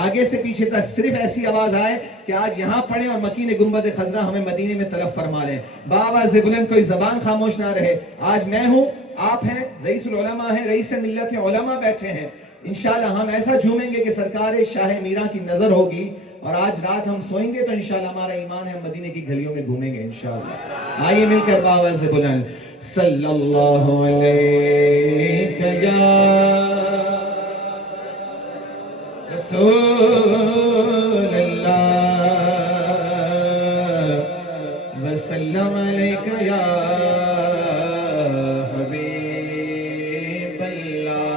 آگے سے پیچھے تک صرف ایسی آواز آئے کہ آج یہاں پڑھیں اور مکین گنبد خضرا ہمیں مدینے میں طرف فرما لیں. بآواز بلند کوئی زبان خاموش نہ رہے. آج میں ہوں، آپ ہیں، رئیس العلماء ہیں، رئیس ملت علماء بیٹھے ہیں. انشاءاللہ ہم ایسا جھومیں گے کہ سرکار شاہ میران کی نظر ہوگی، اور آج رات ہم سوئیں گے تو انشاءاللہ ہمارا ایمان ہے، ہم مدینے کی گھلیوں میں گھومیں گے انشاءاللہ. آئیے مل کر بآواز بلند صلی اللہ علیہ یا رسول اللہ وسلم علیکہ یا حبیب اللہ.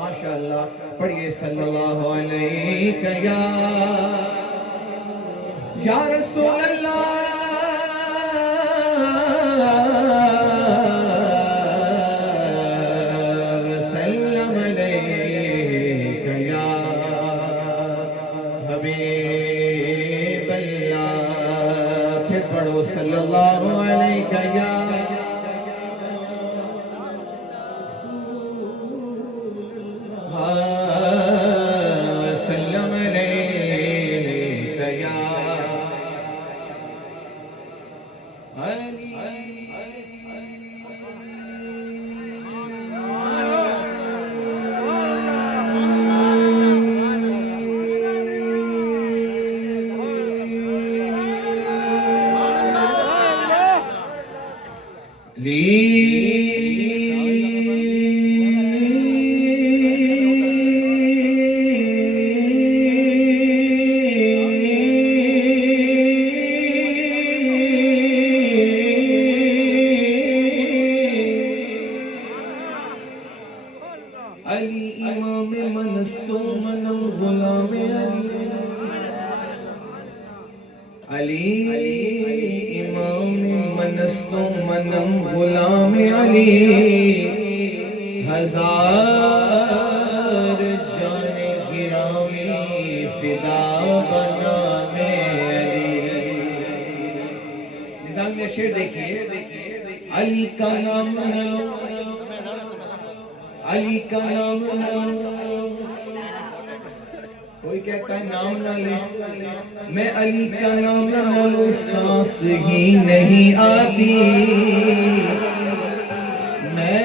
ماشاءاللہ پڑھئے صلی اللہ علیکہ یا رسول اللہ وسلم علیکہ یا حبیب اللہ. پھر پڑھو صلی اللہ علیکہ یا وسلم علیکہ یا علی امام منستو منم غلام علی امام منستو منم غلام علی ہزار جان گرامی فدا بنام علی. نظام میں شعر دیکھیے. علی کا نام علی کا نام کوئی کہتا ہے نام نہ لے، میں علی کا نام نہ لوں سانس ہی نہیں آتی. میں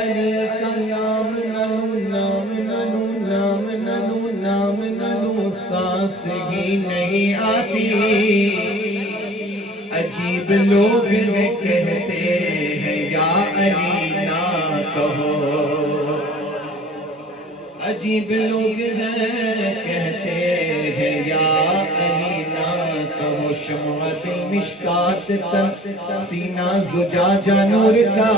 علی کا نام نہ لوں، نام نہ لوں، نام نہ لوں، نام نہ لوں سانس ہی نہیں آتی. عجیب لوگ ہیں کہتے ہیں یا علی نہ کہو، عجیب لوگ ہیں کہتے ہیں یا علی نہ کہو. شمع دل مشکات تن سینہ زجاجہ نور کا،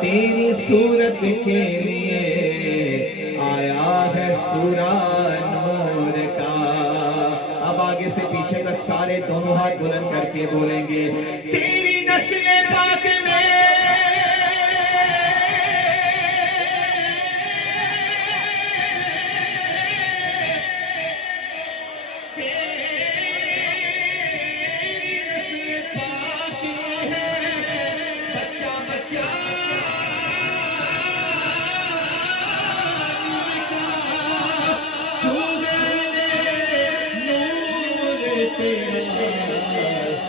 تیری صورت کے لیے آیا ہے سورہ نور کا. اب آگے سے پیچھے تک سارے دونوں ہاتھ بلند کر کے بولیں گے تیری نسل پاک میں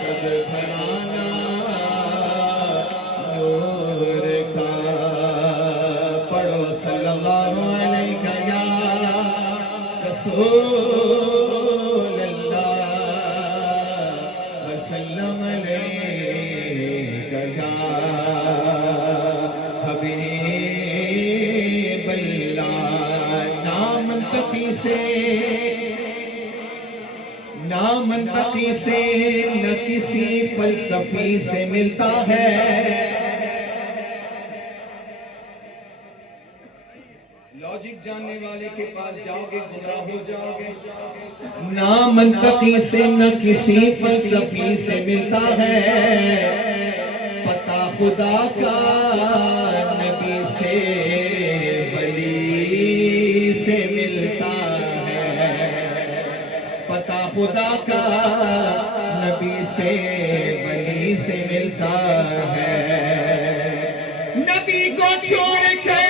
سب گھرانہ نور کا. پڑھو صلی اللہ علیہ یا رسول اللہ وسلم علیہ یا حبیب اللہ. نام منطقی سے نہ منطقی سے نہ کسی فلسفی سے ملتا ہے. لاجک جاننے والے کے پاس جاؤ گے گمراہ ہو جاؤ گے. نہ منطقی سے نہ کسی فلسفی سے ملتا ہے، پتہ خدا کا نبی سے ولی سے ملتا ہے. پتہ خدا کا نبی سے ولی سے ملتا ہے. نبی کو چھوڑ کر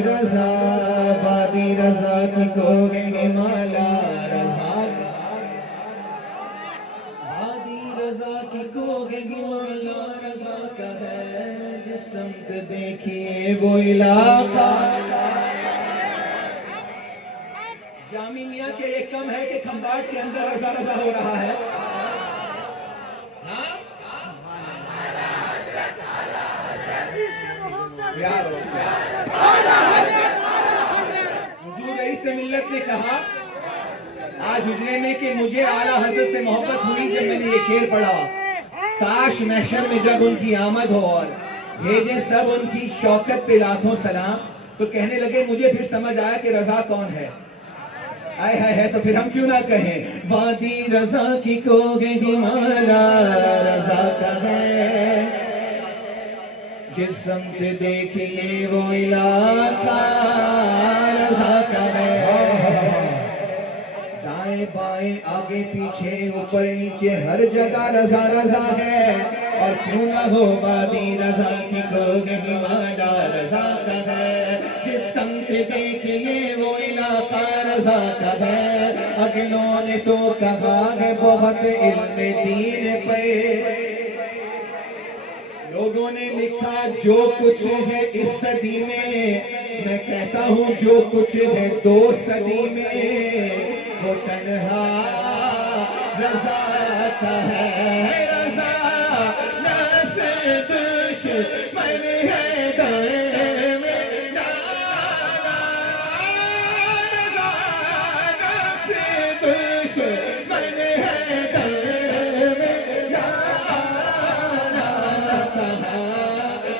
رضا وادی رضا کی کو گے مالا رضا وادی رضا کی کو گے مالا رضا کا ہے جس سمت دیکھیے وہ علاقہ جامعہ کے ایک کم ہے کہ کھمباٹ کے اندر رضا رضا ہو رہا ہے حضور رئیس ملت نے کہا آج حجرے میں کہ مجھے اعلیٰ حضرت سے محبت ہوئی جب میں نے یہ شعر پڑھا کاش محشر میں جب ان کی آمد ہو اور بھیجے سب ان کی شوکت پہ لاکھوں سلام تو کہنے لگے مجھے پھر سمجھ آیا کہ رضا کون ہے آئے ہے تو پھر ہم کیوں نہ کہیں وادی رضا کی کو گے مالا رضا کا ہے جس سمت دیکھیے وہ علاقہ رضا کا ہے دائیں بائیں آگے پیچھے اوپر نیچے ہر جگہ رضا رضا ہے اور کیوں نہ ہو وادی رضا کی کو گے مالا رضا کا ہے جس سمت دیکھیے وہ علاقہ رضا کا ہے اگلوں نے تو کہا ہے بہت علم دین پہ لوگوں نے لکھا جو کچھ ہے اس صدی میں کہتا ہوں جو کچھ ہے دو صدی میں وہ تنہا رضا کا ہے رضا نفس دشمن ہے در میں ڈالا رضا نفس دشمن ہے در میں ڈالا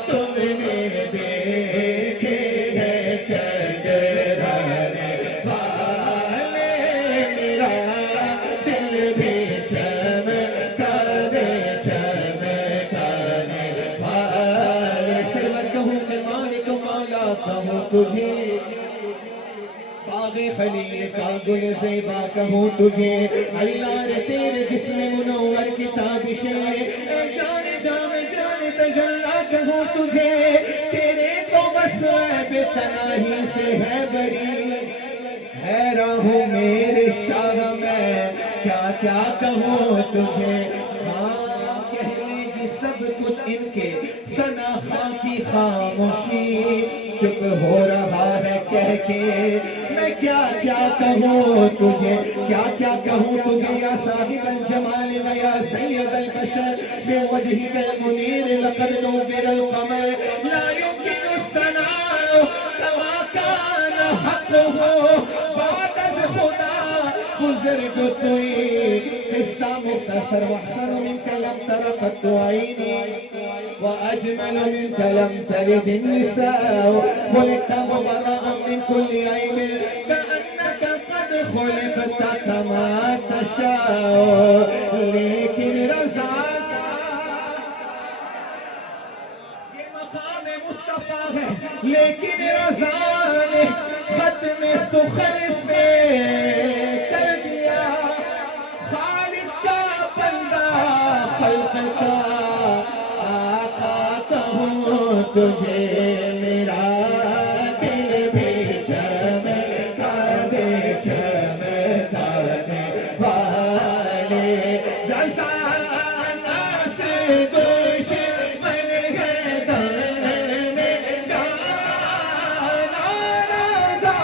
تم نے دیکھے ہے چہرے والے میرا دل بھی چمکانے والے سرور کہوں کہ مالک مولا کہوں تجھے باغ خلیل کا گل زیبا کہوں تجھے اللہ نے تیرے جسم منور کی تابشیں جانے جانے جانے تجلا کہوں تجھے تیرے تو بس بے تناہی سے ہے بری حیران ہوں میرے شاہ میں کیا کیا کہوں تجھے ہاں کہنے کی سب کچھ ان کے ثنا خاں کی خاموشی چپ ہو رہا ہے کہہ کے میں کیا کیا کہوں تجھے کیا کیا کہوں تجھے یا صاحب الجمال و یا سید البشر بے وجہک المنیر لقد نور القمر لا يمكن الثناء كما كان حقه بعد از خدا بزرگ توئی قصہ مختصر واحسن منك لم تر قط عینی وأجمل منك لم تلد النساء خلقت مبرأ من كل عيب كأنك قد خلقت كما تشاء لیکن رضا یہ مقام مصطفیٰ ہے لیکن رضا نے ختم سخن اس میں کر دیا خالق کا بندہ خلق کا تجھے میرا دل بھی چمکانے والے رضا سے دشمن ہے در میں ڈالا رضا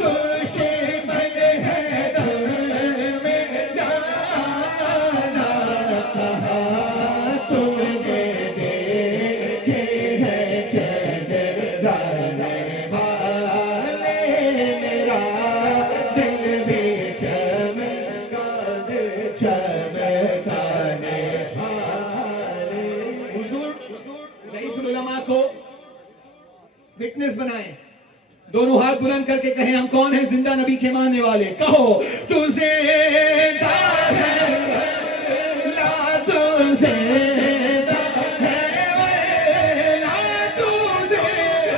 دشمن ہے در میں ڈالا کہا تم نے وٹنس بنائیں دونوں ہاتھ بلند کر کے کہیں ہم کون ہیں زندہ نبی کے ماننے والے کہو تو زندہ ہے لا تو زندہ ہے لا تو زندہ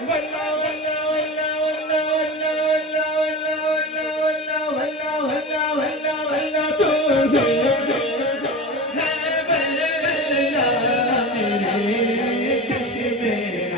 واللہ واللہ واللہ واللہ واللہ واللہ واللہ واللہ واللہ واللہ تو زندہ ہے واللہ میرے چشمے